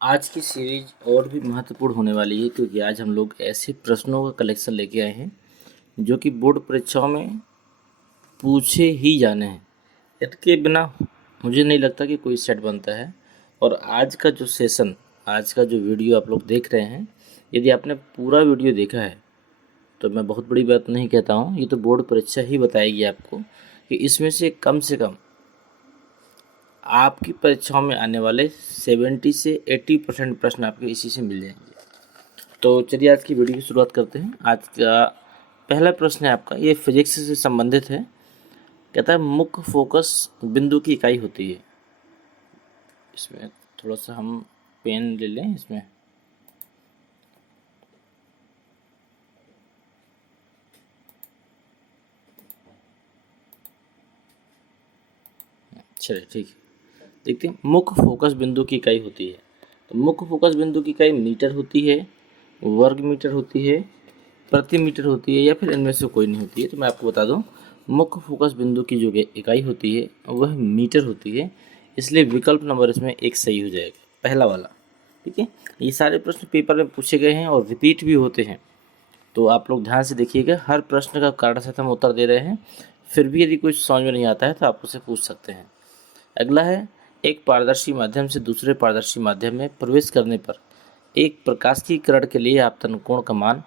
आज की सीरीज और भी महत्वपूर्ण होने वाली है क्योंकि आज हम लोग ऐसे प्रश्नों का कलेक्शन लेके आए हैं जो कि बोर्ड परीक्षाओं में पूछे ही जाने हैं। इनके बिना मुझे नहीं लगता कि कोई सेट बनता है। और आज का जो सेशन, आज का जो वीडियो आप लोग देख रहे हैं, यदि आपने पूरा वीडियो देखा है तो मैं बहुत बड़ी बात नहीं कहता हूँ, ये तो बोर्ड परीक्षा ही बताएगी आपको कि इसमें से कम आपकी परीक्षाओं में आने वाले 70 से 80% प्रश्न आपके इसी से मिल जाएंगे। तो चलिए आज की वीडियो की शुरुआत करते हैं। आज का पहला प्रश्न है आपका, ये फिजिक्स से संबंधित है। कहता है मुख्य फोकस बिंदु की इकाई होती है। इसमें थोड़ा सा हम पेन ले लें इसमें। चलिए ठीक है, देखते हैं। मुख्य फोकस बिंदु की इकाई होती है, तो मुख्य फोकस बिंदु की इकाई मीटर होती है, वर्ग मीटर होती है, प्रति मीटर होती है, या फिर इनमें से कोई नहीं होती है। तो मैं आपको बता दूं, मुख्य फोकस बिंदु की जो इकाई होती है वह मीटर होती है। इसलिए विकल्प नंबर इसमें एक सही हो जाएगा, पहला वाला। ठीक है, ये सारे प्रश्न पेपर में पूछे गए हैं और रिपीट भी होते हैं, तो आप लोग ध्यान से देखिएगा। हर प्रश्न का कारण सहित हम उत्तर दे रहे हैं, फिर भी यदि कुछ समझ में नहीं आता है तो आप उससे पूछ सकते हैं। अगला है, एक पारदर्शी माध्यम से दूसरे पारदर्शी माध्यम में प्रवेश करने पर एक प्रकाश की किरण के लिए आपतन कोण का मान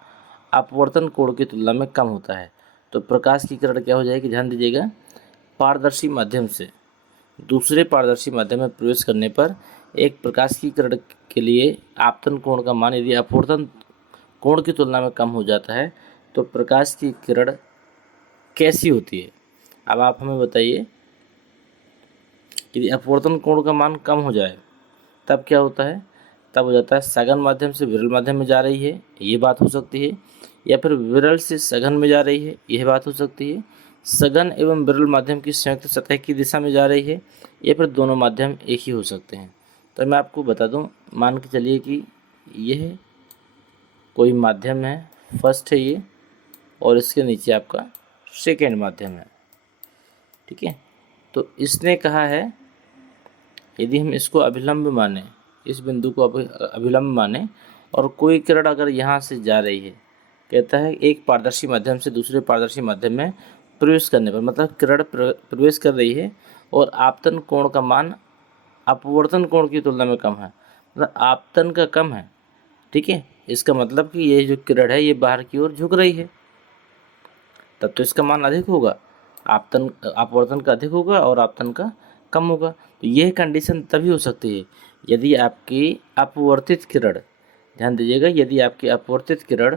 अपवर्तन कोण की तुलना में कम होता है। तो प्रकाश की किरण क्या हो जाएगी, ध्यान दीजिएगा। पारदर्शी माध्यम से दूसरे पारदर्शी माध्यम में प्रवेश करने पर एक प्रकाश की किरण के लिए आपतन कोण का मान यदि अपवर्तन कोण की तुलना में कम हो जाता है तो प्रकाश की किरण कैसी होती है। अब आप हमें बताइए, यदि अपवर्तन कोण का मान कम हो जाए तब क्या होता है। तब हो जाता है सघन माध्यम से विरल माध्यम में जा रही है, ये बात हो सकती है, या फिर विरल से सघन में जा रही है, यह बात हो सकती है। सघन एवं विरल माध्यम की संयुक्त सतह की दिशा में जा रही है, या फिर दोनों माध्यम एक ही हो सकते हैं। तो मैं आपको बता दूं, मान के चलिए कि यह कोई माध्यम है, फर्स्ट है ये, और इसके नीचे आपका सेकेंड माध्यम है। ठीक है, तो इसने कहा है यदि हम इसको अभिलंब माने, इस बिंदु को अभिलंब माने, और कोई किरण अगर यहाँ से जा रही है, कहता है एक पारदर्शी माध्यम से दूसरे पारदर्शी माध्यम में प्रवेश करने पर, मतलब किरण प्रवेश कर रही है और आपतन कोण का मान अपवर्तन कोण की तुलना में कम है, मतलब आपतन का कम है। ठीक है, इसका मतलब कि ये जो किरण है ये बाहर की ओर झुक रही है, तब तो इसका मान अधिक होगा। आपतन अपवर्तन का अधिक होगा और आपतन का कम होगा। तो यह कंडीशन तभी हो सकती है यदि आपकी अपवर्तित किरण, ध्यान दीजिएगा, यदि आपकी अपवर्तित किरण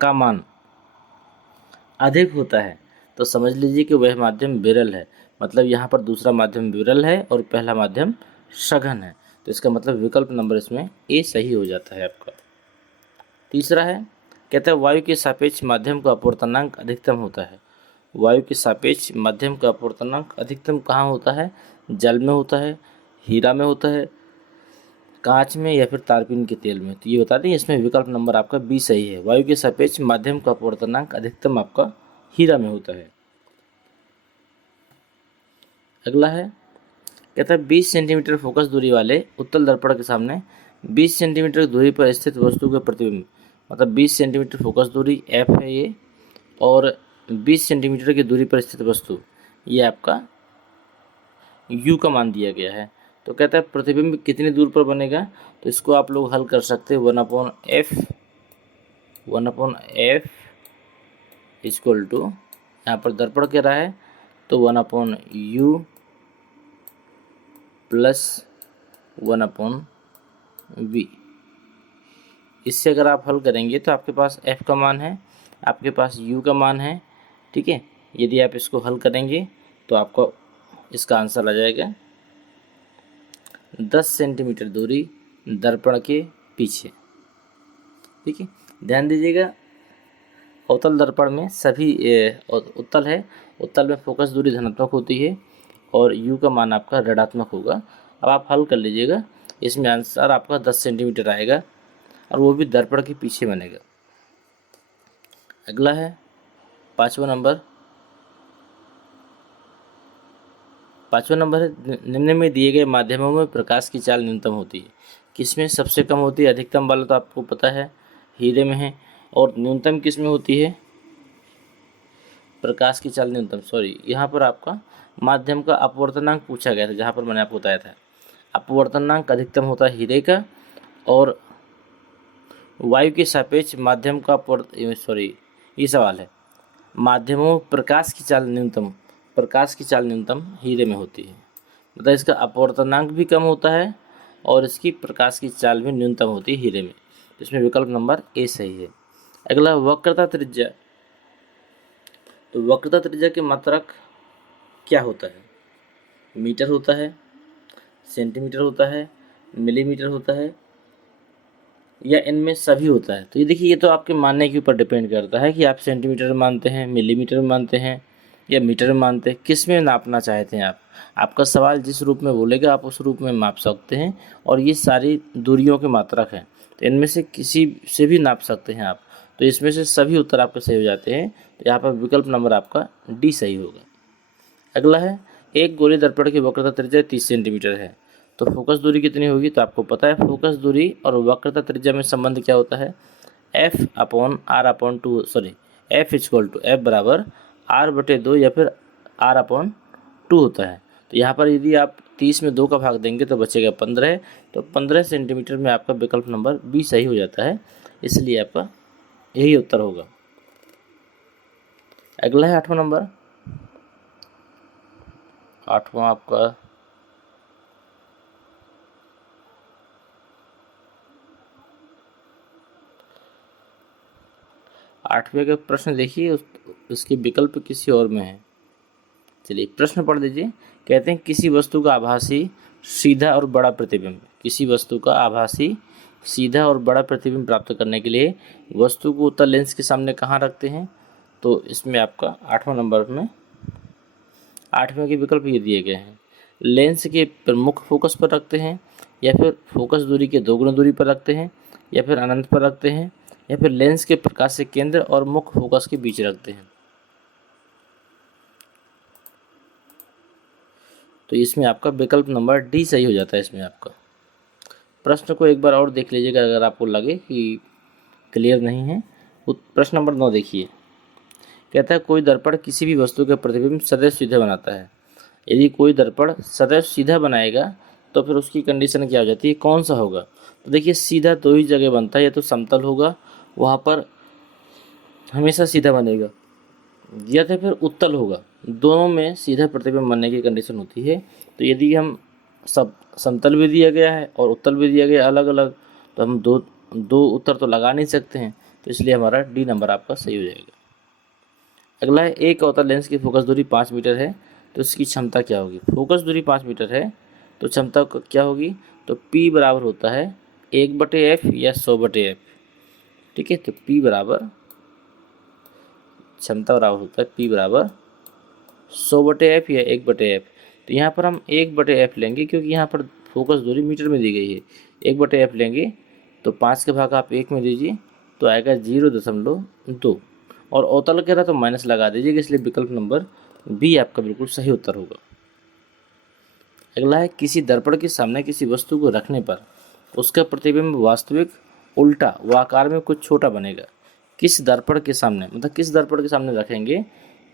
का मान अधिक होता है तो समझ लीजिए कि वह माध्यम विरल है। मतलब यहाँ पर दूसरा माध्यम विरल है और पहला माध्यम सघन है, तो इसका मतलब विकल्प नंबर इसमें ए सही हो जाता है आपका। तीसरा है, कहता है वायु के सापेक्ष माध्यम का अपवर्तनांक अधिकतम होता है। वायु के सापेक्ष माध्यम का अपवर्तनांक अधिकतम कहाँ होता है, जल में होता है, हीरा में होता है, कांच में, या फिर तारपीन के तेल में। तो ये बता दें, इसमें विकल्प नंबर आपका बी सही है। वायु के सापेक्ष माध्यम का अपवर्तनांक अधिकतम आपका हीरा में होता है। अगला है, कहता है 20 सेंटीमीटर फोकस दूरी वाले उत्तल दर्पण के सामने 20 सेंटीमीटर दूरी पर स्थित वस्तु के प्रतिबिंब, मतलब 20 सेंटीमीटर फोकस दूरी एफ है ये, और 20 सेंटीमीटर की दूरी पर स्थित वस्तु, ये आपका यू का मान दिया गया है। तो कहता है प्रतिबिंब कितनी दूर पर बनेगा, तो इसको आप लोग हल कर सकते हैं। 1/f इक्वल टू, यहाँ पर दर्पण कह रहा है तो 1/u प्लस 1/v। इससे अगर आप हल करेंगे तो आपके पास f का मान है, आपके पास u का मान है। ठीक है, यदि आप इसको हल करेंगे तो आपको इसका आंसर आ जाएगा 10 सेंटीमीटर दूरी दर्पण के पीछे। ठीक है, ध्यान दीजिएगा, अवतल दर्पण में सभी उत्तल है, उत्तल में फोकस दूरी धनात्मक होती है और u का मान आपका ऋणात्मक होगा। अब आप हल कर लीजिएगा, इसमें आंसर आपका 10 सेंटीमीटर आएगा और वो भी दर्पण के पीछे बनेगा। अगला है 5वां नंबर, 5वां नंबर है निम्न में दिए गए माध्यमों में प्रकाश की चाल न्यूनतम होती है। किसमें सबसे कम होती है? अधिकतम वाला तो आपको पता है हीरे में है, और न्यूनतम किस में होती है? प्रकाश की चाल न्यूनतम, सॉरी यहाँ पर आपका माध्यम का अपवर्तनांक पूछा गया था, जहाँ पर मैंने आपको बताया था अपवर्तनांक अधिकतम होता है हीरे का, और वायु के सापेक्ष माध्यम का सॉरी ये सवाल है, माध्यमों प्रकाश की चाल न्यूनतम हीरे में होती है। मतलब इसका अपवर्तनांक भी कम होता है और इसकी प्रकाश की चाल भी न्यूनतम होती है हीरे में। इसमें विकल्प नंबर ए सही है। अगला वक्रता त्रिज्या। तो वक्रता त्रिज्या के मात्रक क्या होता है? मीटर होता है, सेंटीमीटर होता है, मिलीमीटर होता है, या इनमें सभी होता है? तो ये देखिए, ये तो आपके मानने के ऊपर डिपेंड करता है कि आप सेंटीमीटर में मानते हैं, मिलीमीटर में मानते हैं, या मीटर में मानते हैं, किस में नापना चाहते हैं आप। आपका सवाल जिस रूप में बोलेगा आप उस रूप में माप सकते हैं, और ये सारी दूरियों के मात्रक हैं, तो इनमें से किसी से भी नाप सकते हैं आप। तो इसमें से सभी उत्तर आपके सही हो जाते हैं, तो यहाँ पर विकल्प नंबर आपका डी सही होगा। अगला है एक गोले दर्पण की वक्रता त्रिज्या 30 सेंटीमीटर है, तो फोकस दूरी कितनी होगी? तो आपको पता है फोकस दूरी और वक्रता त्रिज्या में संबंध क्या होता है? F इक्वल टू F बराबर R/2 या फिर R/2 होता है। तो यहाँ पर यदि आप 30 में 2 का भाग देंगे तो बचेगा 15, तो 15 सेंटीमीटर में आपका विकल्प नंबर बी सही हो जाता है, इसलिए आपका यही उत्तर होगा। अगला है 8वां नंबर। 8वां आपका आठवें का प्रश्न देखिए, उसके विकल्प किसी और में है। चलिए प्रश्न पढ़ लीजिए। कहते हैं किसी वस्तु का आभासी सीधा और बड़ा प्रतिबिंब, किसी वस्तु का आभासी सीधा और बड़ा प्रतिबिंब प्राप्त करने के लिए वस्तु को उत्तल लेंस के सामने कहाँ रखते हैं? तो इसमें आपका 8वां नंबर में 8वें के विकल्प ये दिए गए हैं। लेंस के प्रमुख फोकस पर रखते हैं, या फिर फोकस दूरी के 2 गुना दूरी पर रखते हैं, या फिर अनंत पर रखते हैं, या फिर लेंस के प्रकाश से केंद्र और मुख्य फोकस के बीच रखते हैं। तो इसमें आपका विकल्प नंबर डी सही हो जाता है। इसमें आपका प्रश्न को एक बार और देख लीजिएगा अगर आपको लगे कि क्लियर नहीं है। प्रश्न नंबर 9 देखिए। कहता है कोई दर्पण किसी भी वस्तु के प्रतिबिंब सदैव सीधे बनाता है। यदि कोई दर्पण सदैव सीधा बनाएगा तो फिर उसकी कंडीशन क्या हो जाती है, कौन सा होगा? तो देखिए सीधा 2 ही जगह बनता है, या तो समतल होगा, वहाँ पर हमेशा सीधा बनेगा, या तो फिर उत्तल होगा। दोनों में सीधा प्रतिबिंब बनने की कंडीशन होती है। तो यदि हम सब समतल भी दिया गया है और उत्तल भी दिया गया अलग अलग, तो हम दो उत्तर तो लगा नहीं सकते हैं, तो इसलिए हमारा डी नंबर आपका सही हो जाएगा। अगला है एक अवतल लेंस की फोकस दूरी 5 मीटर है, तो इसकी क्षमता क्या होगी? फोकस दूरी 5 मीटर है तो क्षमता क्या होगी? तो P बराबर होता है 1/f या 100/f। ठीक है, तो P बराबर क्षमता बराबर होता है P बराबर 100/f या 1/f। तो यहाँ पर हम 1/f लेंगे, क्योंकि यहाँ पर फोकस दूरी मीटर में दी गई है। 1/f लेंगे तो 5 के भाग आप 1 में दीजिए तो आएगा 0.2, और अवतल कह रहा तो माइनस लगा दीजिएगा, इसलिए विकल्प नंबर बी आपका बिल्कुल सही उत्तर होगा। अगला है किसी दर्पण के सामने किसी वस्तु को रखने पर उसका प्रतिबिंब वास्तविक, उल्टा व आकार में कुछ छोटा बनेगा। किस दर्पण के सामने, मतलब किस दर्पण के सामने रखेंगे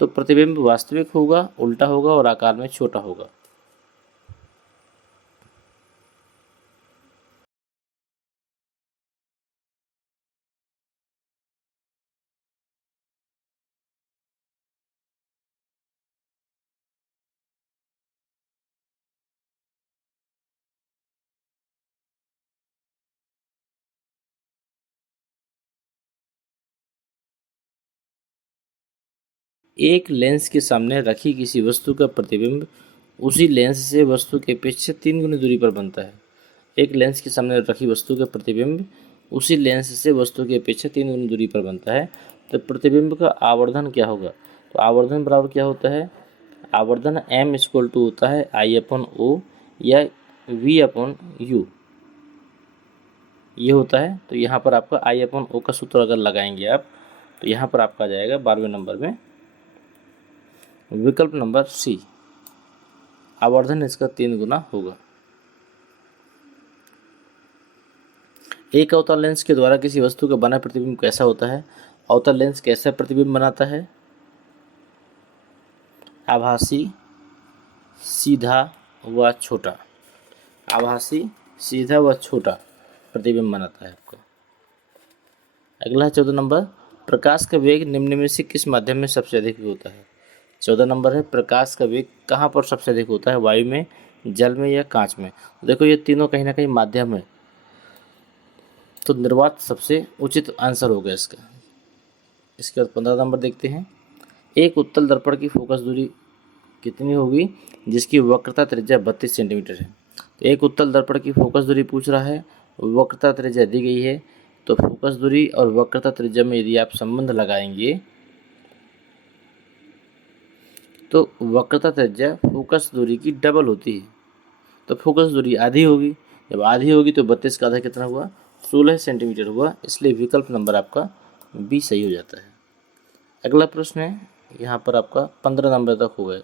तो प्रतिबिंब वास्तविक होगा, उल्टा होगा और आकार में छोटा होगा? एक लेंस के सामने रखी किसी वस्तु का प्रतिबिंब उसी लेंस से वस्तु के पीछे 3 गुनी दूरी पर बनता है। एक लेंस के सामने रखी वस्तु का प्रतिबिंब उसी लेंस से वस्तु के पीछे 3 गुनी दूरी पर बनता है, तो प्रतिबिंब का आवर्धन क्या होगा? तो आवर्धन बराबर क्या होता है? आवर्धन m इक्वल टू होता है I/O या V/U, ये होता है। तो यहाँ पर आपका I/O का सूत्र अगर लगाएंगे आप तो यहाँ पर आपका आ जाएगा 12वें नंबर में विकल्प नंबर सी। आवर्धन इसका 3 गुना होगा। एक अवतल लेंस के द्वारा किसी वस्तु का बना प्रतिबिंब कैसा होता है? अवतल लेंस कैसा प्रतिबिंब बनाता है? आभासी, सीधा व छोटा। आभासी, सीधा व छोटा प्रतिबिंब बनाता है आपका। अगला है 14 नंबर, प्रकाश का वेग निम्न में से किस माध्यम में सबसे अधिक होता है? 14 नंबर है, प्रकाश का वेग कहाँ पर सबसे अधिक होता है? वायु में, जल में या कांच में? देखो ये तीनों कहीं ना कहीं माध्यम है, तो निर्वात सबसे उचित आंसर होगा इसका। इसके बाद 15 नंबर देखते हैं, एक उत्तल दर्पण की फोकस दूरी कितनी होगी जिसकी वक्रता त्रिज्या 32 सेंटीमीटर है? तो एक उत्तल दर्पण की फोकस दूरी पूछ रहा है, वक्रता त्रिज्या दी गई है, तो फोकस दूरी और वक्रता त्रिज्या में यदि आप संबंध लगाएंगे तो वक्रता त्रिज्या फोकस दूरी की डबल होती है, तो फोकस दूरी आधी होगी। जब आधी होगी तो 32 का आधा कितना हुआ? 16 सेंटीमीटर हुआ। इसलिए विकल्प नंबर आपका बी सही हो जाता है। अगला प्रश्न है, यहाँ पर आपका 15 नंबर तक हो गए।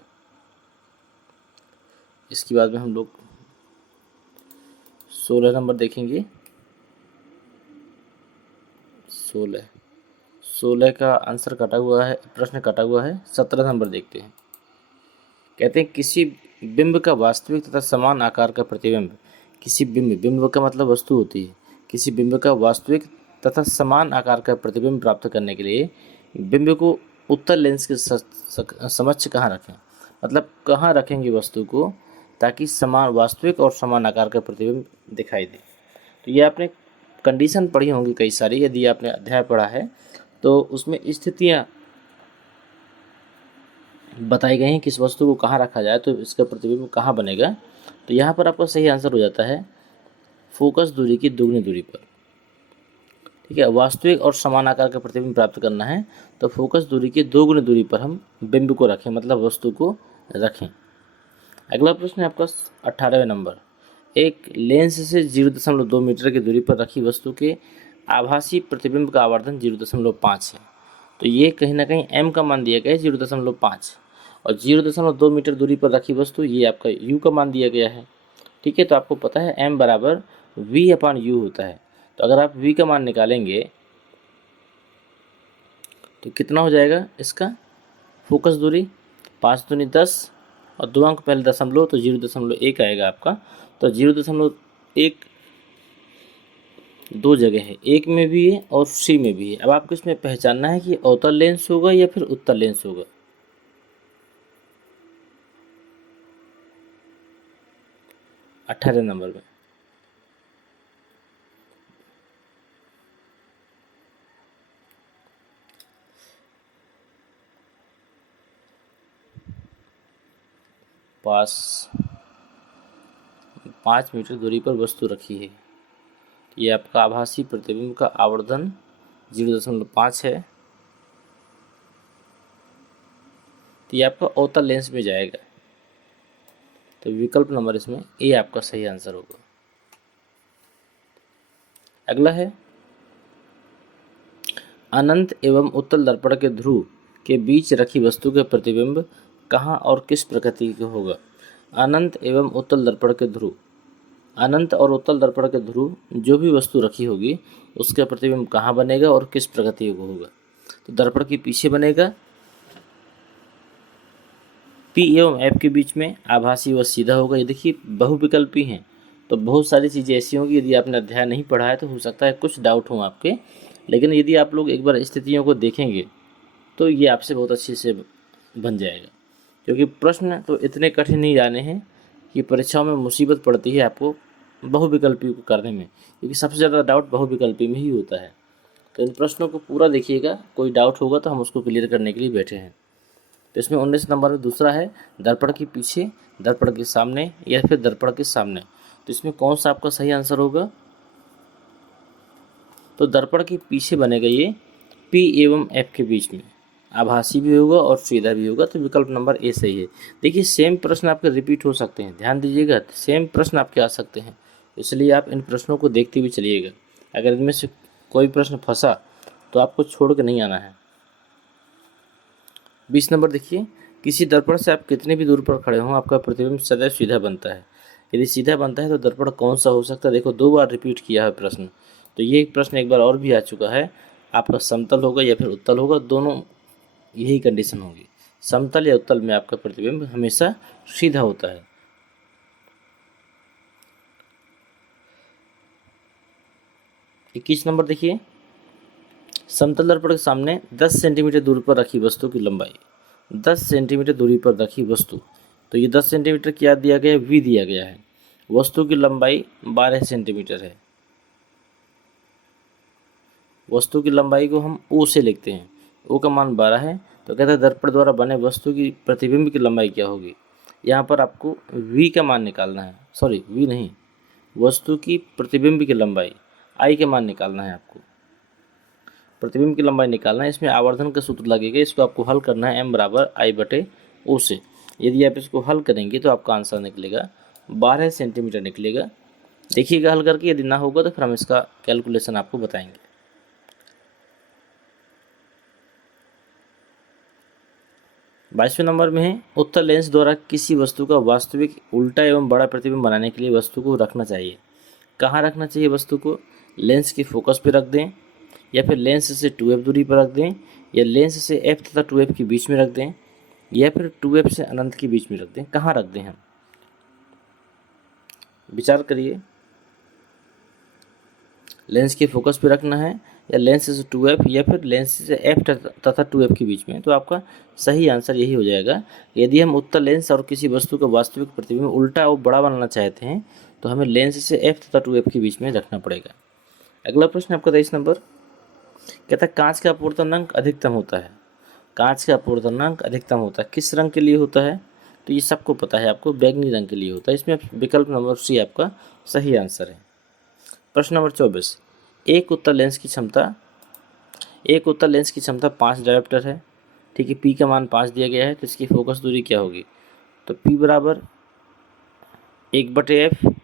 इसके बाद में हम लोग 16 नंबर देखेंगे। 16 का आंसर कटा हुआ है, प्रश्न कटा हुआ है। 17 नंबर देखते हैं। कहते हैं किसी बिंब का वास्तविक तथा समान आकार का प्रतिबिंब, किसी बिंब का मतलब वस्तु होती है, किसी बिंब का वास्तविक तथा समान आकार का प्रतिबिंब प्राप्त करने के लिए बिंब को उत्तल लेंस के समक्ष कहाँ रखें? मतलब कहाँ रखेंगे वस्तु को ताकि समान वास्तविक और समान आकार का प्रतिबिंब दिखाई दे। तो ये आपने कंडीशन पढ़ी होंगी कई सारी, यदि आपने अध्याय पढ़ा है तो उसमें स्थितियाँ बताई गई हैं किस वस्तु को कहाँ रखा जाए तो इसका प्रतिबिंब कहाँ बनेगा। तो यहाँ पर आपका सही आंसर हो जाता है फोकस दूरी की दोगुनी दूरी पर। ठीक है, वास्तविक और समान आकार का प्रतिबिंब प्राप्त करना है तो फोकस दूरी की दोगुनी दूरी पर हम बिंब को रखें, मतलब वस्तु को रखें। अगला प्रश्न है आपका 18वें नंबर, एक लेंस से 0.2 मीटर की दूरी पर रखी वस्तु के आभासी प्रतिबिंब का आवर्धन 0.5 है। तो ये कहीं ना कहीं m का मान दिया गया है 0.5 और 0.2 मीटर दूरी पर रखी वस्तु ये आपका u का मान दिया गया है। ठीक है, तो आपको पता है m बराबर v/u होता है। तो अगर आप v का मान निकालेंगे तो कितना हो जाएगा इसका फोकस दूरी? 5 दूनी 10 और 2 अंक पहले दशमलव, तो 0.1 आएगा आपका। तो 0.1 दो जगह है, एक में भी है और सी में भी है। अब आपको इसमें पहचानना है कि अवतल लेंस होगा या फिर उत्तल लेंस होगा। 18 नंबर में पास 5 मीटर दूरी पर वस्तु रखी है। ये आपका आभासी प्रतिबिंब का आवर्धन 0.5 है, तो ये आपका अवतल लेंस में जाएगा। तो विकल्प नंबर इसमें ए आपका सही आंसर होगा। अगला है अनंत एवं उत्तल दर्पण के ध्रुव के बीच रखी वस्तु के प्रतिबिंब कहाँ और किस प्रकृति का होगा? अनंत एवं उत्तल दर्पण के ध्रुव, अनंत और उत्तल दर्पण के ध्रुव जो भी वस्तु रखी होगी उसका प्रतिबिंब कहाँ बनेगा और किस प्रकृति का होगा? तो दर्पण के पीछे बनेगा, P एवं F के बीच में, आभासी व सीधा होगा। ये देखिए बहुविकल्पी हैं, तो बहुत सारी चीज़ें ऐसी होंगी, यदि आपने अध्याय नहीं पढ़ा है तो हो सकता है कुछ डाउट हो आपके, लेकिन यदि आप लोग एक बार स्थितियों को देखेंगे तो ये आपसे बहुत अच्छे से बन जाएगा। क्योंकि प्रश्न तो इतने कठिन नहीं जाने हैं कि परीक्षाओं में मुसीबत पड़ती है आपको बहुविकल्पी को करने में, क्योंकि सबसे ज़्यादा डाउट बहुविकल्पी में ही होता है। तो इन प्रश्नों को पूरा देखिएगा, कोई डाउट होगा तो हम उसको क्लियर करने के लिए बैठे हैं। तो इसमें 19 नंबर में दूसरा है दर्पण के पीछे, दर्पण के सामने या फिर दर्पण के सामने। तो इसमें कौन सा आपका सही आंसर होगा? तो दर्पण के पीछे बनेगा ये P एवं F के बीच में, आभासी भी होगा और सीधा भी होगा। तो विकल्प नंबर ए सही है। देखिए सेम प्रश्न आपके रिपीट हो सकते हैं, ध्यान दीजिएगा, सेम प्रश्न आपके आ सकते हैं, इसलिए आप इन प्रश्नों को देखते हुए चलिएगा। अगर इनमें से कोई प्रश्न फंसा तो आपको छोड़ के नहीं आना है। 20 नंबर देखिए, किसी दर्पण से आप कितनी भी दूर पर खड़े हों, आपका प्रतिबिंब सदैव सीधा बनता है। यदि सीधा बनता है तो दर्पण कौन सा हो सकता है? देखो 2 बार रिपीट किया है प्रश्न, तो ये एक प्रश्न एक बार और भी आ चुका है। आपका समतल होगा या फिर उत्तल होगा, दोनों यही कंडीशन होगी। समतल या उत्तल में आपका प्रतिबिंब हमेशा सीधा होता है। 21 नंबर देखिए, समतल दर्पण के सामने 10 सेंटीमीटर दूरी पर रखी वस्तु की लंबाई, 10 सेंटीमीटर दूरी पर रखी वस्तु, तो ये 10 सेंटीमीटर क्या दिया गया है? वी दिया गया है। वस्तु की लंबाई 12 सेंटीमीटर है। वस्तु की लंबाई को हम ओ से लिखते हैं, ओ का मान 12 है, तो कहते हैं दर्पण द्वारा बने वस्तु की प्रतिबिंब की लंबाई क्या होगी। यहाँ पर आपको वी का मान निकालना है, सॉरी वी नहीं, वस्तु की प्रतिबिंब की लंबाई आई का मान निकालना है। आपको प्रतिबिंब की लंबाई निकालना है, इसमें आवर्धन का सूत्र लगेगा, इसको आपको हल करना है m/i/o से। यदि आप इसको हल करेंगे तो आपका आंसर निकलेगा 12 सेंटीमीटर निकलेगा। देखिएगा हल करके, यदि ना होगा तो फिर हम इसका कैलकुलेशन आपको बताएंगे। 22वें नंबर में है, उत्तल लेंस द्वारा किसी वस्तु का वास्तविक उल्टा एवं बड़ा प्रतिबिंब बनाने के लिए वस्तु को रखना चाहिए। कहाँ रखना चाहिए वस्तु को? लेंस के फोकस पे रख दें, या फिर लेंस से 2f दूरी पर रख दें, या लेंस से f तथा 2f के बीच में रख दें, या फिर 2f से अनंत के बीच में रख दें। कहाँ रख दें हम? विचार करिए। लेंस के फोकस पे रखना है, या लेंस से 2f, या फिर लेंस से f तथा 2f के बीच में। तो आपका सही आंसर यही हो जाएगा। यदि हम उत्तल लेंस और किसी वस्तु का वास्तविक प्रतिबिंब उल्टा और बड़ा बनाना चाहते हैं तो हमें लेंस से f तथा 2f के बीच में रखना पड़ेगा। अगला प्रश्न आपका 23 नंबर, कहता है कांच का अपवर्तनांक अधिकतम होता है। कांच का अपवर्तनांक अधिकतम होता है, किस रंग के लिए होता है? तो ये सबको पता है आपको, बैगनी रंग के लिए होता है। इसमें विकल्प नंबर सी आपका सही आंसर है। प्रश्न नंबर 24, एक उत्तल लेंस की क्षमता 5 डायोप्टर है। ठीक है, पी का मान 5 दिया गया है, तो इसकी फोकस दूरी क्या होगी? तो पी बराबर 1/f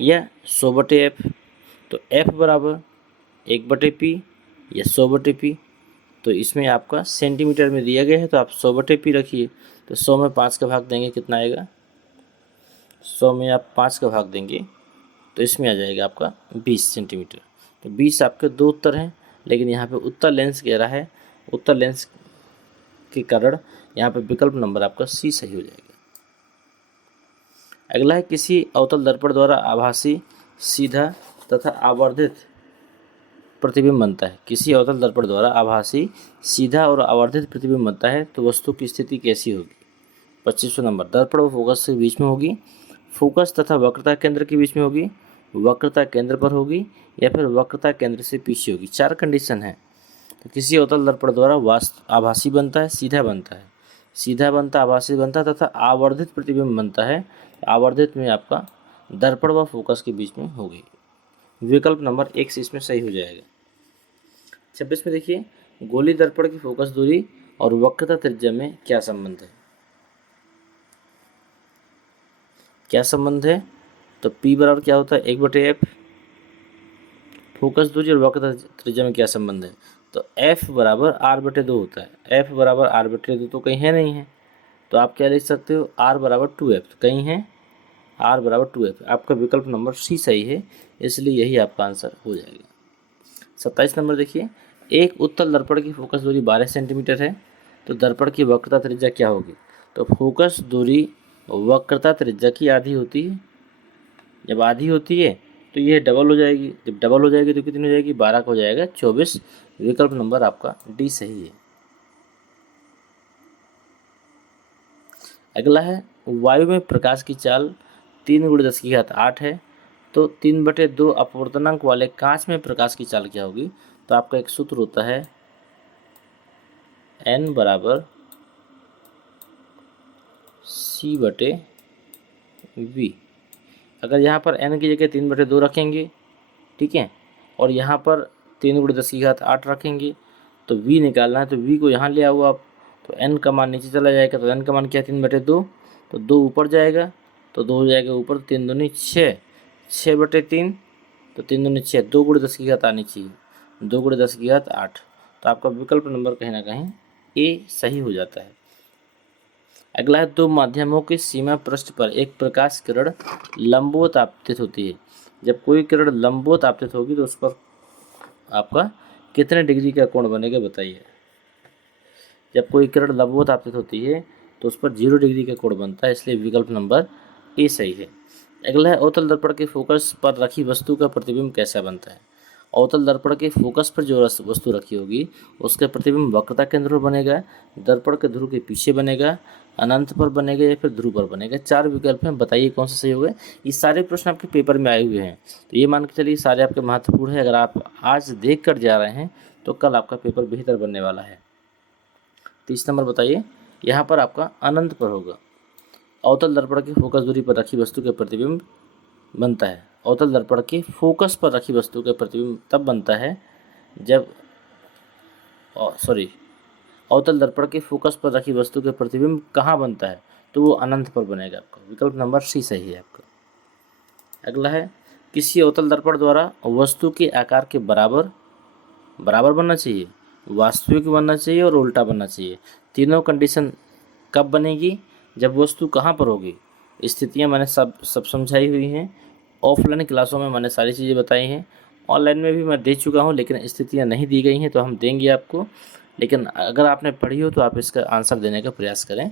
या 100/f। तो f बराबर 1/p या 100/p। तो इसमें आपका सेंटीमीटर में दिया गया है, तो आप 100/p रखिए। तो 100 में 5 का भाग देंगे, कितना आएगा? 100 में आप 5 का भाग देंगे तो इसमें आ जाएगा आपका 20 सेंटीमीटर। तो 20 आपके 2 उत्तर हैं, लेकिन यहाँ पे उत्तल लेंस कह रहा है, उत्तल लेंस के कारण यहाँ पे विकल्प नंबर आपका सी सही हो जाएगा। अगला है, किसी अवतल दर्पण द्वारा आभासी सीधा तथा आवर्धित प्रतिबिंब बनता है। किसी अवतल दर्पण द्वारा आभासी सीधा और आवर्धित प्रतिबिंब बनता है, तो वस्तु की स्थिति कैसी होगी? 25वां नंबर, दर्पण व फोकस के बीच में होगी, फोकस तथा वक्रता केंद्र के बीच में होगी, वक्रता केंद्र पर होगी, या फिर वक्रता केंद्र से पीछे होगी। 4 कंडीशन है। तो किसी अवतल दर्पण द्वारा आभासी बनता है, सीधा बनता है, आभासी बनता है तथा आवर्धित प्रतिबिंब बनता है। आवर्धित में आपका दर्पण व फोकस के बीच में होगी। विकल्प नंबर 1 से इसमें सही हो जाएगा। 26 में देखिए, गोली दर्पण की फोकस दूरी और वक्रता त्रिज्या में क्या संबंध है? क्या संबंध है? तो P बराबर क्या होता है? 1/f। फोकस दूरी और वक्रता त्रिज्या में क्या संबंध है? तो F बराबर R/2 होता है। F बराबर R/2 तो कहीं है नहीं है, तो आप क्या लिख सकते हो? R बराबर 2f, कहीं है R बराबर 2f। आपका विकल्प नंबर सी सही है, इसलिए यही आपका आंसर हो जाएगा। 27 नंबर देखिए, एक उत्तल दर्पण की फोकस दूरी 12 सेंटीमीटर है, तो दर्पण की वक्रता त्रिज्या क्या होगी? तो फोकस दूरी वक्रता त्रिज्या की आधी होती है। जब आधी होती है तो ये डबल हो जाएगी, जब डबल हो जाएगी तो कितनी हो जाएगी? 12 का हो जाएगा 24। विकल्प नंबर आपका डी सही है। अगला है, वायु में प्रकाश की चाल 3 × 10⁸ है, तो 3/2 अपवर्तनांक वाले कांच में प्रकाश की चाल क्या होगी? तो आपका एक सूत्र होता है n बराबर c/v। अगर यहाँ पर n की जगह 3/2 रखेंगे, ठीक है, और यहाँ पर 3 × 10⁸ रखेंगे, तो v निकालना है, तो v को यहाँ ले आओ आप, तो n का मान नीचे चला जाएगा, तो n का मान क्या है? 3/2, तो 2 ऊपर जाएगा, तो 2 हो जाएगा ऊपर, 3 दूनी 6, 6/3, तो 3 दूनी 6, 2 × 10⁸ आनी चाहिए, 2 × 10⁸ 8। तो आपका विकल्प नंबर कहीं ना कहीं ए सही हो जाता है। अगला है, दो माध्यमों की सीमा पृष्ठ पर एक प्रकाश किरण लंबवत आपतित होती है। जब कोई किरण लंबवत आपतित होगी तो उस पर आपका कितने डिग्री का कोण बनेगा बताइए। जब कोई किरण लंबवत आपतित होती है तो उस पर 0 डिग्री का कोण बनता है, इसलिए विकल्प नंबर ए सही है। अगला है, अवतल दर्पण के फोकस पर रखी वस्तु का प्रतिबिंब कैसा बनता है। अवतल दर्पण के फोकस पर जो वस्तु रखी होगी उसका प्रतिबिंब वक्रता केंद्र पर बनेगा, दर्पण के ध्रुव के पीछे बनेगा, अनंत पर बनेगा या फिर ध्रुव पर बनेगा। 4 विकल्प हैं, बताइए कौन सा सही होगा। ये सारे प्रश्न आपके पेपर में आए हुए हैं, तो ये मान के चलिए सारे आपके महत्वपूर्ण है। अगर आप आज देख कर जा रहे हैं तो कल आपका पेपर बेहतर बनने वाला है। 30 नंबर बताइए, यहाँ पर आपका अनंत पर होगा। अवतल दर्पण की फोकस दूरी पर रखी वस्तु का प्रतिबिंब बनता है। अवतल दर्पण के फोकस पर रखी वस्तु का प्रतिबिंब तब बनता है जब अवतल दर्पण के फोकस पर रखी वस्तु का प्रतिबिंब कहाँ बनता है, तो वो अनंत पर बनेगा आपका। विकल्प नंबर सी सही है आपका। अगला है, किसी अवतल दर्पण द्वारा वस्तु के आकार के बराबर बनना चाहिए, वास्तविक बनना चाहिए और उल्टा बनना चाहिए। तीनों कंडीशन कब बनेगी, जब वस्तु कहाँ पर होगी। स्थितियाँ मैंने सब समझाई हुई हैं। ऑफलाइन क्लासों में मैंने सारी चीज़ें बताई हैं, ऑनलाइन में भी मैं दे चुका हूँ, लेकिन स्थितियाँ नहीं दी गई हैं तो हम देंगे आपको। लेकिन अगर आपने पढ़ी हो तो आप इसका आंसर देने का प्रयास करें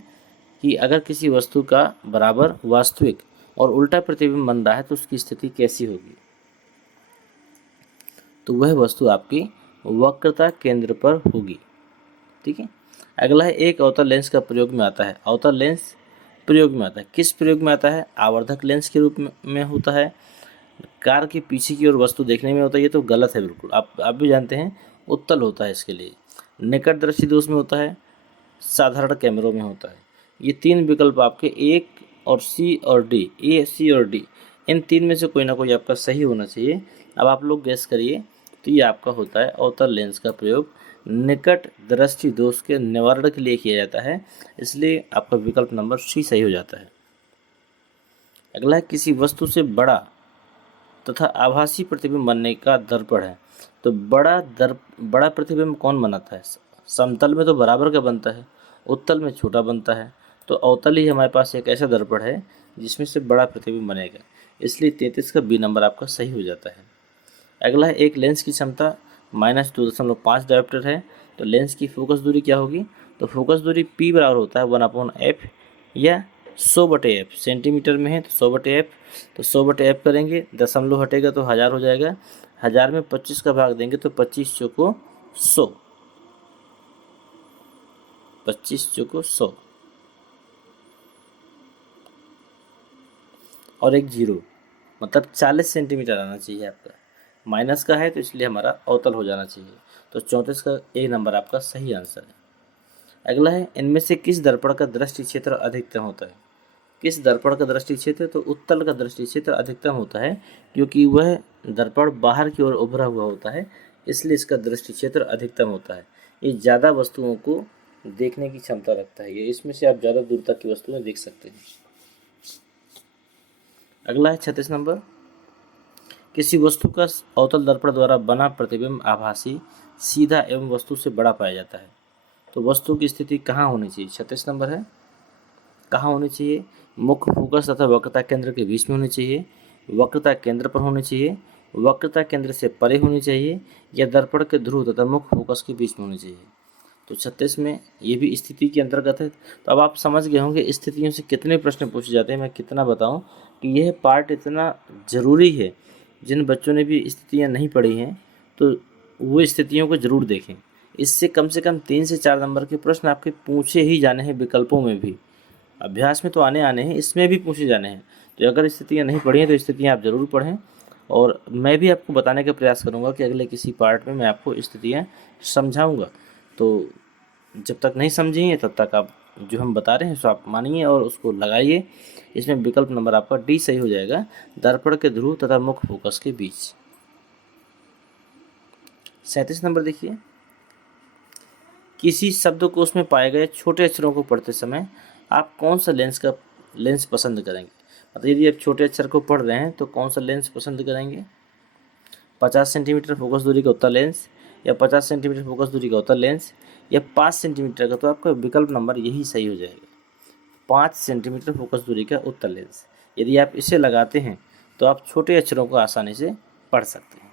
कि अगर किसी वस्तु का बराबर, वास्तविक और उल्टा प्रतिबिंब बन रहा है तो उसकी स्थिति कैसी होगी। तो वह वस्तु आपकी वक्रता केंद्र पर होगी। ठीक है। अगला है, एक अवतल लेंस का प्रयोग में आता है। अवतल लेंस प्रयोग में आता है, किस प्रयोग में आता है। आवर्धक लेंस के रूप में होता है, कार के पीछे की ओर वस्तु देखने में होता है। ये तो गलत है बिल्कुल, आप भी जानते हैं। उत्तल होता है इसके लिए। निकट दृष्टि दोष में होता है, साधारण कैमरों में होता है। ये 3 विकल्प आपके एक और सी और डी, ए सी और डी, इन 3 में से कोई ना कोई आपका सही होना चाहिए। अब आप लोग गैस करिए। तो ये आपका होता है, अवतल लेंस का प्रयोग निकट दृष्टि दोष के निवारण के लिए किया जाता है, इसलिए आपका विकल्प नंबर सी सही हो जाता है। अगला है, किसी वस्तु से बड़ा तथा आभासी प्रतिबिंब बनने का दर्पण है। तो बड़ा प्रतिबिंब कौन बनाता है। समतल में तो बराबर का बनता है, उत्तल में छोटा बनता है। तो अवतल ही हमारे पास एक ऐसा दर्पण है जिसमें से बड़ा प्रतिबिंब बनेगा, इसलिए 33 का बी नंबर आपका सही हो जाता है। अगला है, एक लेंस की क्षमता -2.5 डायोप्टर है। तो लेंस की फोकस दूरी क्या होगी। तो फोकस दूरी P बराबर होता है 1/f या 100/f। सेंटीमीटर में है तो 100/f, तो 100/f करेंगे, दशमलव हटेगा तो 1000 हो जाएगा। 1000 में 25 का भाग देंगे तो 25 चौको 100, 25 चौको 100 और एक जीरो, मतलब 40 सेंटीमीटर आना चाहिए आपका। माइनस का है तो इसलिए हमारा अवतल हो जाना चाहिए। तो 34 का ए नंबर आपका सही आंसर है। अगला है, इनमें से किस दर्पण का दृष्टि क्षेत्र अधिकतम होता है। किस दर्पण का दृष्टि क्षेत्र, तो उत्तल का दृष्टि क्षेत्र अधिकतम होता है, क्योंकि वह दर्पण बाहर की ओर उभरा हुआ होता है, इसलिए इसका दृष्टि क्षेत्र अधिकतम होता है। ये ज़्यादा वस्तुओं को देखने की क्षमता रखता है, ये इसमें से आप ज़्यादा दूर तक की वस्तुएं देख सकते हैं। अगला है 36 नंबर, किसी वस्तु का अवतल दर्पण द्वारा बना प्रतिबिंब आभासी, सीधा एवं वस्तु से बड़ा पाया जाता है। तो वस्तु की स्थिति कहाँ होनी चाहिए। 36 नंबर है, कहाँ होनी चाहिए। मुख्य फोकस तथा वक्रता केंद्र के बीच में होनी चाहिए, वक्रता केंद्र पर होनी चाहिए, वक्रता केंद्र से परे होनी चाहिए, या दर्पण के ध्रुव तथा मुख्य फोकस के बीच में होनी चाहिए। तो 36 में ये भी स्थिति के अंतर्गत है। तो अब आप समझ गए होंगे स्थितियों से कितने प्रश्न पूछे जाते हैं। मैं कितना बताऊं कि यह पार्ट इतना ज़रूरी है। जिन बच्चों ने भी स्थितियां नहीं पढ़ी हैं तो वो स्थितियों को ज़रूर देखें। इससे कम से कम 3 से 4 नंबर के प्रश्न आपके पूछे ही जाने हैं। विकल्पों में भी, अभ्यास में तो आने हैं, इसमें भी पूछे जाने हैं। तो अगर स्थितियाँ नहीं पढ़ी हैं तो स्थितियाँ आप ज़रूर पढ़ें, और मैं भी आपको बताने का प्रयास करूँगा कि अगले किसी पार्ट में मैं आपको स्थितियाँ समझाऊँगा। तो जब तक नहीं समझेंगे तब तक आप जो हम बता रहे हैं उसको आप मानिए और उसको लगाइए। इसमें विकल्प नंबर आपका डी सही हो जाएगा, दर्पण के ध्रुव तथा मुख्य फोकस के बीच। 37 नंबर देखिए, किसी शब्दकोश में पाए गए छोटे अक्षरों को पढ़ते समय आप कौन सा लेंस पसंद करेंगे। मतलब यदि आप छोटे अक्षर को पढ़ रहे हैं तो कौन सा लेंस पसंद करेंगे। 50 सेंटीमीटर फोकस दूरी का उत्तल लेंस, या 50 सेंटीमीटर फोकस दूरी का उत्तल लेंस, या 5 सेंटीमीटर का। तो आपका विकल्प नंबर यही सही हो जाएगा। 5 सेंटीमीटर फोकस दूरी का उत्तल लेंस। यदि आप इसे लगाते हैं तो आप छोटे अक्षरों को आसानी से पढ़ सकते हैं।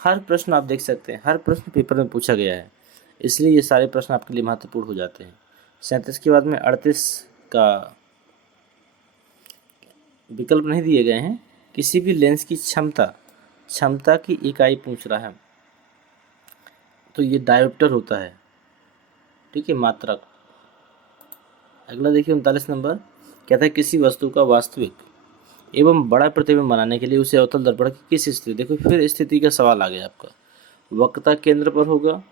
हर प्रश्न आप देख सकते हैं, हर प्रश्न पेपर में पूछा गया है, इसलिए ये सारे प्रश्न आपके लिए महत्वपूर्ण हो जाते हैं। 37 के बाद में 38 का विकल्प नहीं दिए गए हैं। किसी भी लेंस की क्षमता की इकाई पूछ रहा है, तो ये डायोप्टर होता है, ठीक है, मात्रक। अगला देखिए 39 नंबर, कहता है किसी वस्तु का वास्तविक एवं बड़ा प्रतिबिंब बनाने के लिए उसे अवतल दर्पण की किस स्थिति, देखो फिर स्थिति का सवाल आ गया आपका। वक्रता केंद्र पर होगा,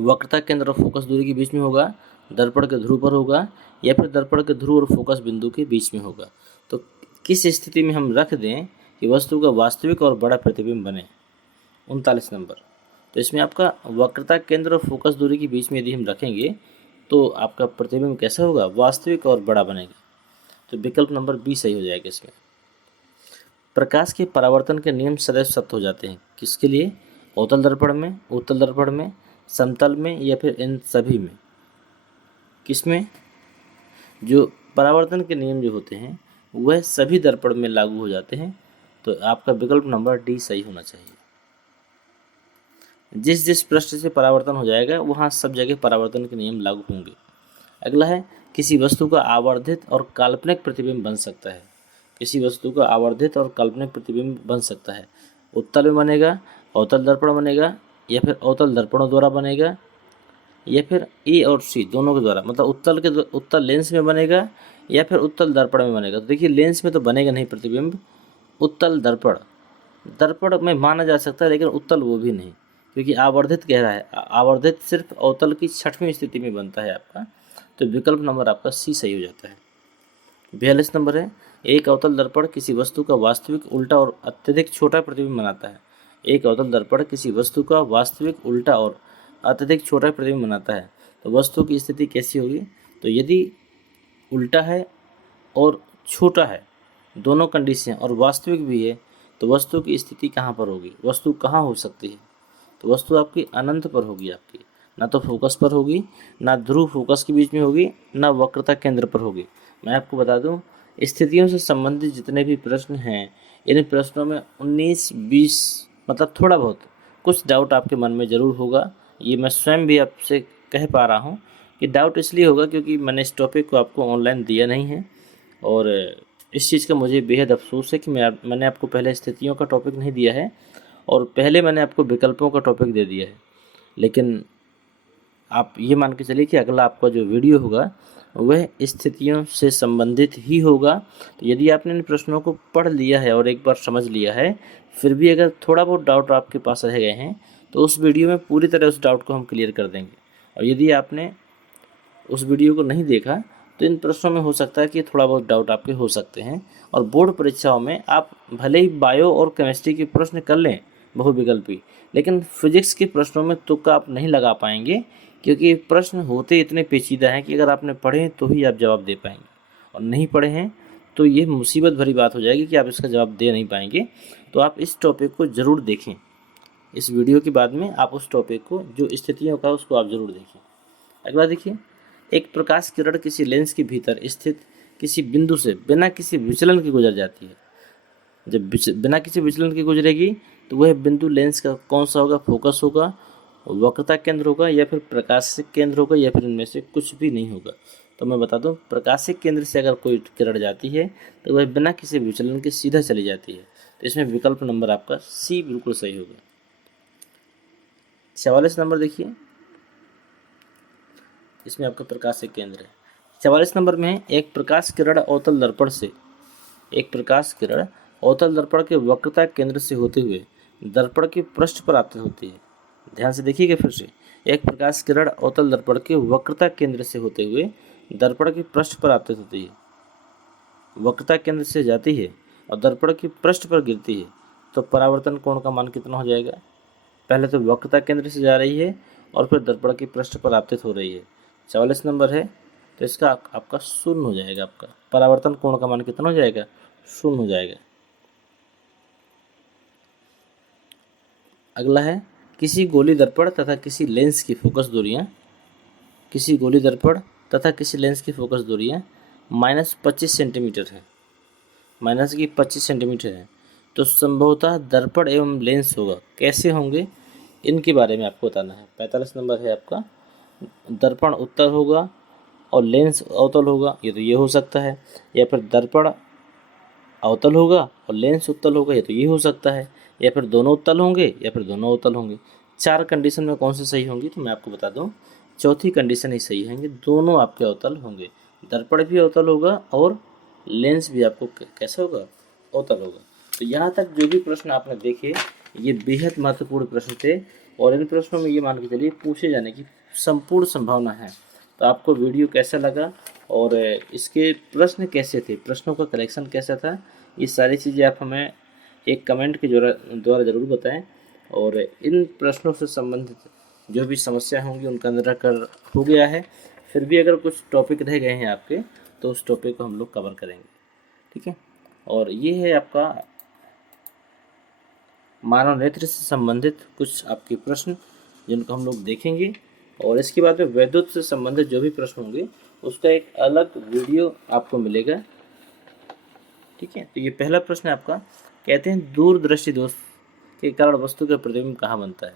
वक्रता केंद्र और फोकस दूरी के बीच में होगा, दर्पण के ध्रुव पर होगा, या फिर दर्पण के ध्रुव और फोकस बिंदु के बीच में होगा। तो किस स्थिति में हम रख दें कि वस्तु का वास्तविक और बड़ा प्रतिबिंब बने। 39 नंबर, तो इसमें आपका वक्रता केंद्र और फोकस दूरी के बीच में यदि हम रखेंगे तो आपका प्रतिबिंब कैसा होगा, वास्तविक और बड़ा बनेगा। तो विकल्प नंबर बी सही हो जाएगा इसमें। प्रकाश के परावर्तन के नियम सदैव सत्य हो जाते हैं, किसके लिए, अवतल दर्पण में, उत्तल दर्पण में, समतल में, या फिर इन सभी में। किसमें, जो परावर्तन के नियम जो होते हैं वह सभी दर्पण में लागू हो जाते हैं। तो आपका विकल्प नंबर डी सही होना चाहिए। जिस जिस पृष्ठ से परावर्तन हो जाएगा वहाँ सब जगह परावर्तन के नियम लागू होंगे। अगला है किसी वस्तु का आवर्धित और काल्पनिक प्रतिबिंब बन सकता है। किसी वस्तु का आवर्धित और काल्पनिक प्रतिबिंब बन सकता है, उत्तल में बनेगा, अवतल दर्पण बनेगा, या फिर अवतल दर्पणों द्वारा बनेगा, या फिर ए और सी दोनों के द्वारा, मतलब उत्तल लेंस में बनेगा या फिर उत्तल दर्पण में बनेगा। तो देखिए लेंस में तो बनेगा नहीं प्रतिबिंब, उत्तल दर्पण में माना जा सकता है, लेकिन उत्तल वो भी नहीं, क्योंकि आवर्धित कह रहा है। आवर्धित सिर्फ अवतल की 6वीं स्थिति में बनता है आपका। तो विकल्प नंबर आपका सी सही हो जाता है। 42 नंबर है, एक अवतल दर्पण किसी वस्तु का वास्तविक उल्टा और अत्यधिक छोटा प्रतिबिंब बनाता है। एक अवतल दर्पण किसी वस्तु का वास्तविक उल्टा और अत्यधिक छोटा प्रतिबिंब बनाता है। तो वस्तु की स्थिति कैसी होगी, तो यदि उल्टा है और छोटा है, दोनों कंडीशन और वास्तविक भी है, तो वस्तु की स्थिति कहाँ पर होगी, वस्तु कहाँ हो सकती है, तो वस्तु आपकी अनंत पर होगी। आपकी ना तो फोकस पर होगी, ना ध्रुव फोकस के बीच में होगी, ना वक्रता केंद्र पर होगी। मैं आपको बता दूं, स्थितियों से संबंधित जितने भी प्रश्न हैं, इन प्रश्नों में 19-20 मतलब थोड़ा बहुत कुछ डाउट आपके मन में ज़रूर होगा। ये मैं स्वयं भी आपसे कह पा रहा हूँ कि डाउट इसलिए होगा क्योंकि मैंने इस टॉपिक को आपको ऑनलाइन दिया नहीं है, और इस चीज़ का मुझे बेहद अफसोस है कि मैंने आपको पहले स्थितियों का टॉपिक नहीं दिया है और पहले मैंने आपको विकल्पों का टॉपिक दे दिया है। लेकिन आप ये मान के चलिए कि अगला आपका जो वीडियो होगा वह स्थितियों से संबंधित ही होगा। तो यदि आपने इन प्रश्नों को पढ़ लिया है और एक बार समझ लिया है, फिर भी अगर थोड़ा बहुत डाउट आपके पास रह गए हैं, तो उस वीडियो में पूरी तरह उस डाउट को हम क्लियर कर देंगे। और यदि आपने उस वीडियो को नहीं देखा, तो इन प्रश्नों में हो सकता है कि थोड़ा बहुत डाउट आपके हो सकते हैं। और बोर्ड परीक्षाओं में आप भले ही बायो और केमिस्ट्री के प्रश्न कर लें बहुविकल्पी, लेकिन फिजिक्स के प्रश्नों में तुक्का आप नहीं लगा पाएंगे, क्योंकि प्रश्न होते इतने पेचीदा हैं कि अगर आपने पढ़े तो ही आप जवाब दे पाएंगे, और नहीं पढ़े हैं तो ये मुसीबत भरी बात हो जाएगी कि आप इसका जवाब दे नहीं पाएंगे। तो आप इस टॉपिक को ज़रूर देखें। इस वीडियो के बाद में आप उस टॉपिक को, जो स्थितियों का, उसको आप ज़रूर देखें। अगला देखिए, एक प्रकाश किरण किसी लेंस के भीतर स्थित किसी बिंदु से बिना किसी विचलन के गुजर जाती है। जब बिना किसी विचलन के गुजरेगी तो वह बिंदु लेंस का कौन सा होगा, फोकस होगा, वक्रता केंद्र होगा, या फिर प्रकाशिक केंद्र होगा, या फिर इनमें से कुछ भी नहीं होगा। तो मैं बता दूं, प्रकाशिक केंद्र से अगर कोई किरण जाती है तो वह बिना किसी विचलन के सीधा चली जाती है। तो इसमें विकल्प नंबर आपका सी बिल्कुल सही होगा। 44 नंबर देखिए, इसमें आपका प्रकाशिक केंद्र है। 44 नंबर में एक प्रकाश किरण अवतल दर्पण से, एक प्रकाश किरण अवतल दर्पण के वक्रता केंद्र से होते हुए दर्पण के पृष्ठ पर आपतित होती है। ध्यान से देखिएगा फिर से, एक प्रकाश किरण अवतल दर्पण के वक्रता केंद्र से होते हुए दर्पण के पृष्ठ पर आपतित होती है। वक्रता केंद्र से जाती है और दर्पण के पृष्ठ पर गिरती है, तो परावर्तन कोण का मान कितना हो जाएगा। पहले तो वक्रता केंद्र से जा रही है और फिर दर्पण के पृष्ठ पर आपतित हो रही है। 44 नंबर है, तो इसका आपका शून्य हो जाएगा। आपका परावर्तन कोण का मान कितना हो जाएगा, शून्य हो जाएगा। अगला है, किसी गोली दर्पण तथा किसी लेंस की फोकस दूरियां किसी गोली दर्पण तथा किसी लेंस की फोकस दूरियाँ -25 सेंटीमीटर है, माइनस की 25 सेंटीमीटर है, तो संभवतः दर्पण एवं लेंस होगा। कैसे होंगे इनके बारे में आपको बताना है। 45 नंबर है आपका, दर्पण उत्तल होगा और लेंस अवतल होगा, ये तो ये हो सकता है, या फिर दर्पण अवतल होगा और लेंस उत्तल होगा, ये तो ये हो सकता है, या फिर दोनों उत्तल होंगे या फिर दोनों अवतल होंगे। 4 कंडीशन में कौन सी सही होंगी, तो मैं आपको बता दूं चौथी कंडीशन ही सही है, दोनों आपके अवतल होंगे, दर्पण भी अवतल होगा और लेंस भी आपको कैसा होगा, अवतल होगा। तो यहाँ तक जो भी प्रश्न आपने देखे ये बेहद महत्वपूर्ण प्रश्न थे और इन प्रश्नों में ये मान के चलिए पूछे जाने की संपूर्ण संभावना है। तो आपको वीडियो कैसा लगा और इसके प्रश्न कैसे थे, प्रश्नों का कलेक्शन कैसा था, ये सारी चीज़ें आप हमें एक कमेंट के द्वारा ज़रूर बताएं। और इन प्रश्नों से संबंधित जो भी समस्या होंगी उनका निराकरण हो गया है, फिर भी अगर कुछ टॉपिक रह गए हैं आपके तो उस टॉपिक को हम लोग कवर करेंगे, ठीक है। और ये है आपका मानव नेत्र से संबंधित कुछ आपके प्रश्न जिनको हम लोग देखेंगे, और इसके बाद में वैद्युत से संबंधित जो भी प्रश्न होंगे उसका एक अलग वीडियो आपको मिलेगा, ठीक है। तो ये पहला प्रश्न है आपका, कहते हैं दूरदृष्टि दोष के कारण वस्तु का प्रतिबिंब कहाँ बनता है।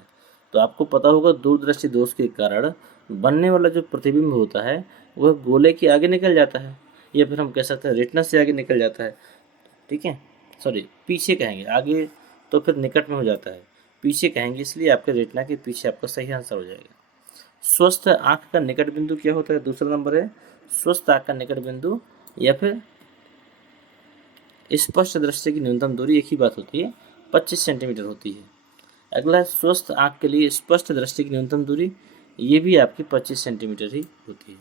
तो आपको पता होगा दूरदृष्टि दोष के कारण बनने वाला जो प्रतिबिंब होता है वह गोले के आगे निकल जाता है, या फिर हम कह सकते हैं रेटिना से आगे निकल जाता है, ठीक है। सॉरी, पीछे कहेंगे, आगे तो फिर निकट में हो जाता है, पीछे कहेंगे, इसलिए आपके रेटिना के पीछे आपका सही आंसर हो जाएगा। स्वस्थ आँख का निकट बिंदु क्या होता है, दूसरा नंबर है स्वस्थ आँख का निकट बिंदु या फिर स्पष्ट दृष्टि की न्यूनतम दूरी एक ही बात होती है, 25 सेंटीमीटर होती है। अगला स्वस्थ आँख के लिए स्पष्ट दृष्टि की न्यूनतम दूरी, ये भी आपकी 25 सेंटीमीटर ही होती है,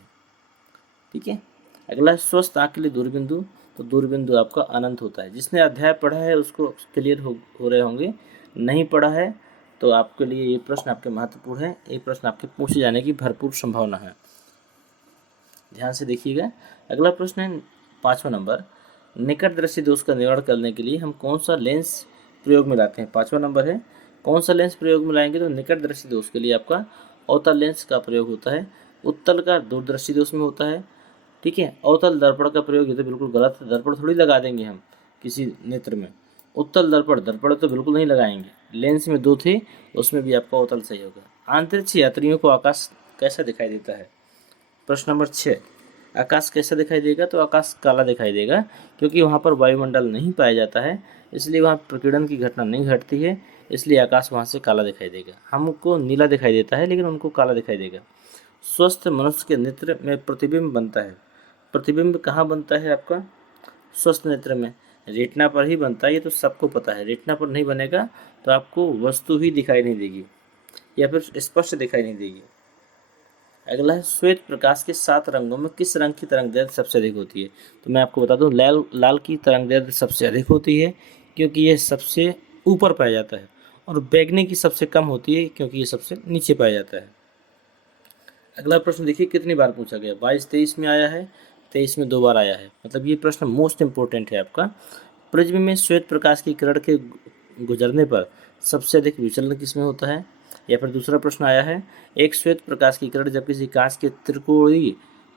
ठीक है। अगला स्वस्थ आँख के लिए दूरबिंदु, तो दूरबिंदु आपका अनंत होता है। जिसने अध्याय पढ़ा है उसको क्लियर हो रहे होंगे, नहीं पढ़ा है तो आपके लिए ये प्रश्न आपके महत्वपूर्ण है, ये प्रश्न आपके पूछे जाने की भरपूर संभावना है, ध्यान से देखिएगा। अगला प्रश्न है 5वां नंबर, निकट दृष्टि दोष का निवारण करने के लिए हम कौन सा लेंस प्रयोग में लाते हैं। 5वां नंबर है, कौन सा लेंस प्रयोग में लाएंगे, तो निकट दृष्टि दोष के लिए आपका अवतल लेंस का प्रयोग होता है, उत्तल का दूरदृष्टि दोष में होता है, ठीक है। अवतल दर्पण का प्रयोग ये तो बिल्कुल गलत है, दर्पण थोड़ी लगा देंगे हम किसी नेत्र में, उत्तल दर्पण तो बिल्कुल नहीं लगाएंगे। लेंस में 2 थे, उसमें भी आपका अवतल सही होगा। अंतरिक्ष यात्रियों को आकाश कैसा दिखाई देता है, प्रश्न नंबर 6, आकाश कैसा दिखाई देगा, तो आकाश काला दिखाई देगा, क्योंकि वहाँ पर वायुमंडल नहीं पाया जाता है, इसलिए वहाँ प्रकीर्णन की घटना नहीं घटती है, इसलिए आकाश वहाँ से काला दिखाई देगा। हमको नीला दिखाई देता है लेकिन उनको काला दिखाई देगा। स्वस्थ मनुष्य के नेत्र में प्रतिबिंब बनता है, प्रतिबिंब कहाँ बनता है आपका स्वस्थ नेत्र में, रेटिना पर ही बनता है, ये तो सबको पता है। रेटिना पर नहीं बनेगा तो आपको वस्तु ही दिखाई नहीं देगी या फिर स्पष्ट दिखाई नहीं देगी। अगला है श्वेत प्रकाश के 7 रंगों में किस रंग की तरंगदैर्घ्य सबसे अधिक होती है। तो मैं आपको बता दूं लाल की तरंगदैर्घ्य सबसे अधिक होती है क्योंकि यह सबसे ऊपर पाया जाता है, और बैगनी की सबसे कम होती है क्योंकि ये सबसे नीचे पाया जाता है। अगला प्रश्न देखिए कितनी बार पूछा गया, 22-23 में आया है, 23 में 2 बार आया है, मतलब ये प्रश्न मोस्ट इंपॉर्टेंट है आपका। प्रिज्म में श्वेत प्रकाश की किरण के गुजरने पर सबसे अधिक विचलन किसमें होता है। या फिर दूसरा प्रश्न आया है, एक श्वेत प्रकाश की किरण जब किसी कांच के त्रिकोणीय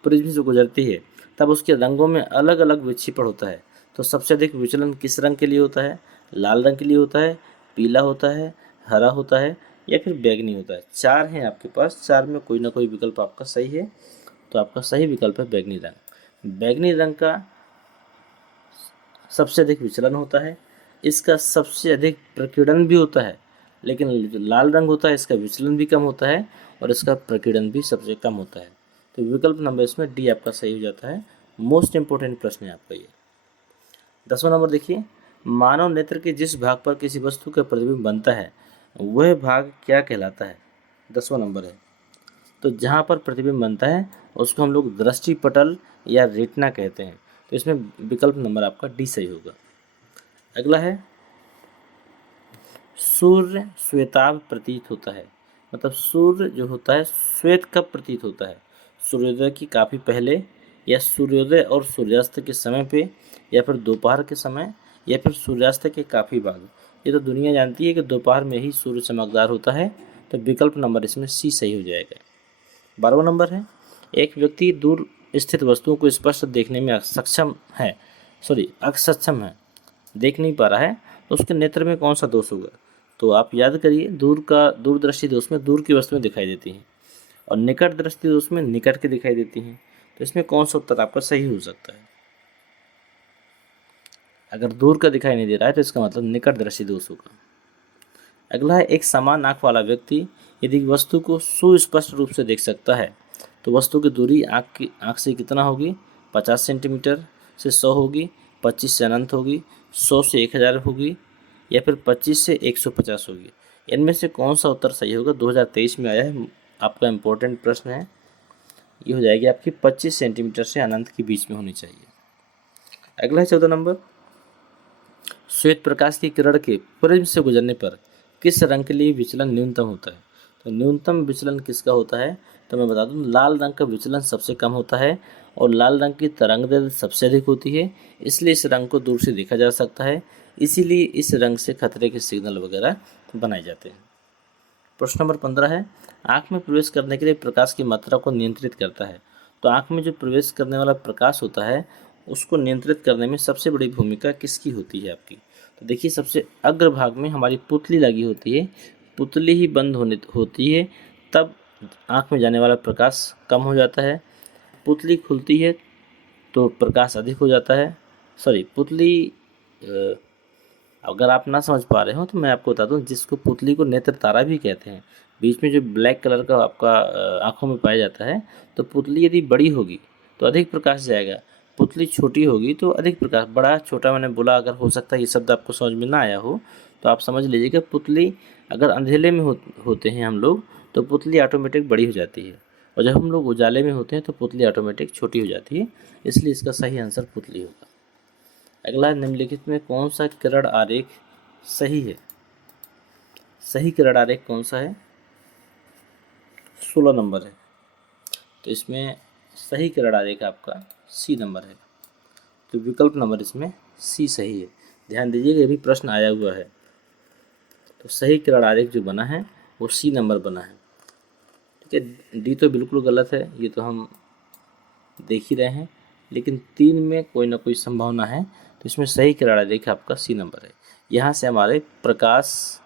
प्रिज्म से गुजरती है तब उसके रंगों में अलग अलग विक्षेपण होता है, तो सबसे अधिक विचलन किस रंग के लिए होता है, लाल रंग के लिए होता है, पीला होता है, हरा होता है या फिर बैगनी होता है। 4 हैं आपके पास, 4 में कोई ना कोई विकल्प आपका सही है, तो आपका सही विकल्प है बैगनी रंग। बैगनी रंग का सबसे अधिक विचलन होता है, इसका सबसे अधिक प्रकीर्णन भी होता है, लेकिन जो लाल रंग होता है इसका विचलन भी कम होता है और इसका प्रकीर्णन भी सबसे कम होता है। तो विकल्प नंबर इसमें डी आपका सही हो जाता है। मोस्ट इंपॉर्टेंट प्रश्न है आपका ये। 10वां नंबर देखिए, मानव नेत्र के जिस भाग पर किसी वस्तु का प्रतिबिंब बनता है वह भाग क्या कहलाता है। 10वां नंबर है, तो जहाँ पर प्रतिबिंब बनता है उसको हम लोग दृष्टिपटल या रेटिना कहते हैं, तो इसमें विकल्प नंबर आपका डी सही होगा। अगला है, सूर्य श्वेताभ प्रतीत होता है, मतलब सूर्य जो होता है श्वेत कब प्रतीत होता है, सूर्योदय की काफ़ी पहले, या सूर्योदय और सूर्यास्त के समय पे, या फिर दोपहर के समय, या फिर सूर्यास्त के काफ़ी बाद। ये तो दुनिया जानती है कि दोपहर में ही सूर्य चमकदार होता है, तो विकल्प नंबर इसमें सी सही हो जाएगा। 12वां नंबर है, एक व्यक्ति दूर स्थित वस्तुओं को स्पष्ट देखने में अक्षम है, देख नहीं पा रहा है, तो उसके नेत्र में कौन सा दोष होगा? तो आप याद करिए, दूरदृष्टि दोष में दूर की वस्तुएं दिखाई देती हैं और निकट दृष्टि दोष में निकट की दिखाई देती हैं। तो इसमें कौन सा उत्तर आपका सही हो सकता है? अगर दूर का दिखाई नहीं दे रहा है तो इसका मतलब निकट दृष्टि दोष होगा। अगला है, एक समान आँख वाला व्यक्ति यदि वस्तु को सुस्पष्ट रूप से देख सकता है तो वस्तु की दूरी आँख से कितना होगी? 50 सेंटीमीटर से 100 होगी, 25 से अनंत होगी, 100 से 1000 होगी, या फिर 25 से 150 होगी। इनमें से कौन सा उत्तर सही होगा? 2023 में आया है, आपका इम्पोर्टेंट प्रश्न है। ये हो जाएगी आपकी 25 सेंटीमीटर से अनंत के बीच में होनी चाहिए। अगला है 14 नंबर, श्वेत प्रकाश की किरण के प्रिज्म से गुजरने पर किस रंग के लिए विचलन न्यूनतम होता है? तो न्यूनतम विचलन किसका होता है? तो मैं बता दूं, लाल रंग का विचलन सबसे कम होता है और लाल रंग की तरंगदैर्घ्य सबसे अधिक होती है, इसलिए इस रंग को दूर से देखा जा सकता है, इसीलिए इस रंग से खतरे के सिग्नल वगैरह बनाए जाते हैं। प्रश्न नंबर 15 है, आँख में प्रवेश करने के लिए प्रकाश की मात्रा को नियंत्रित करता है। तो आँख में जो प्रवेश करने वाला प्रकाश होता है उसको नियंत्रित करने में सबसे बड़ी भूमिका किसकी होती है आपकी? तो देखिए, सबसे अग्रभाग में हमारी पुतली लगी होती है, पुतली ही बंद होती है तब आँख में जाने वाला प्रकाश कम हो जाता है, पुतली खुलती है तो प्रकाश अधिक हो जाता है। अगर आप ना समझ पा रहे हो तो मैं आपको बता दूं, जिसको पुतली को नेत्र तारा भी कहते हैं, बीच में जो ब्लैक कलर का आपका आँखों में पाया जाता है, तो पुतली यदि बड़ी होगी तो अधिक प्रकाश जाएगा, पुतली छोटी होगी तो अधिक प्रकाश। बड़ा छोटा मैंने बोला, अगर हो सकता है ये शब्द आपको समझ में ना आया हो तो आप समझ लीजिएगा, पुतली अगर अंधेरे में होते हैं हम लोग तो पुतली ऑटोमेटिक बड़ी हो जाती है, और जब हम लोग उजाले में होते हैं तो पुतली ऑटोमेटिक छोटी हो जाती है, इसलिए इसका सही आंसर पुतली होगा। अगला, निम्नलिखित में कौन सा किरण आरेख सही है? सही किरण आरेख कौन सा है? 16 नंबर है। तो इसमें सही किरण आरेख आपका सी नंबर है, तो विकल्प नंबर इसमें सी सही है। ध्यान दीजिएगा, ये भी प्रश्न आया हुआ है। तो सही किरण आरेख जो बना है वो सी नंबर बना है। ठीक है, डी तो बिल्कुल गलत है, ये तो हम देख ही रहे हैं, लेकिन 3 में कोई ना कोई संभावना है, तो इसमें सही किरण आरेख आपका सी नंबर है। यहाँ से हमारे प्रकाश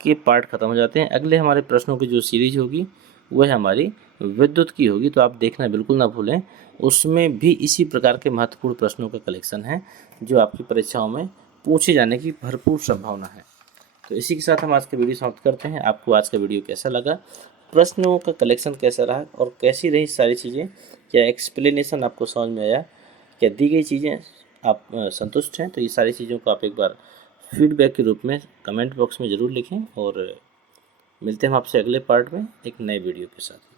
के पार्ट खत्म हो जाते हैं। अगले हमारे प्रश्नों की जो सीरीज होगी वह हमारी विद्युत की होगी, तो आप देखना बिल्कुल ना भूलें। उसमें भी इसी प्रकार के महत्वपूर्ण प्रश्नों का कलेक्शन है जो आपकी परीक्षाओं में पूछे जाने की भरपूर संभावना है। तो इसी के साथ हम आज का वीडियो समाप्त करते हैं। आपको आज का वीडियो कैसा लगा, प्रश्नों का कलेक्शन कैसा रहा और कैसी रही सारी चीज़ें, क्या एक्सप्लेनेशन आपको समझ में आया, क्या दी गई चीज़ें आप संतुष्ट हैं? तो ये सारी चीज़ों को आप एक बार फीडबैक के रूप में कमेंट बॉक्स में ज़रूर लिखें, और मिलते हैं हम आपसे अगले पार्ट में एक नए वीडियो के साथ।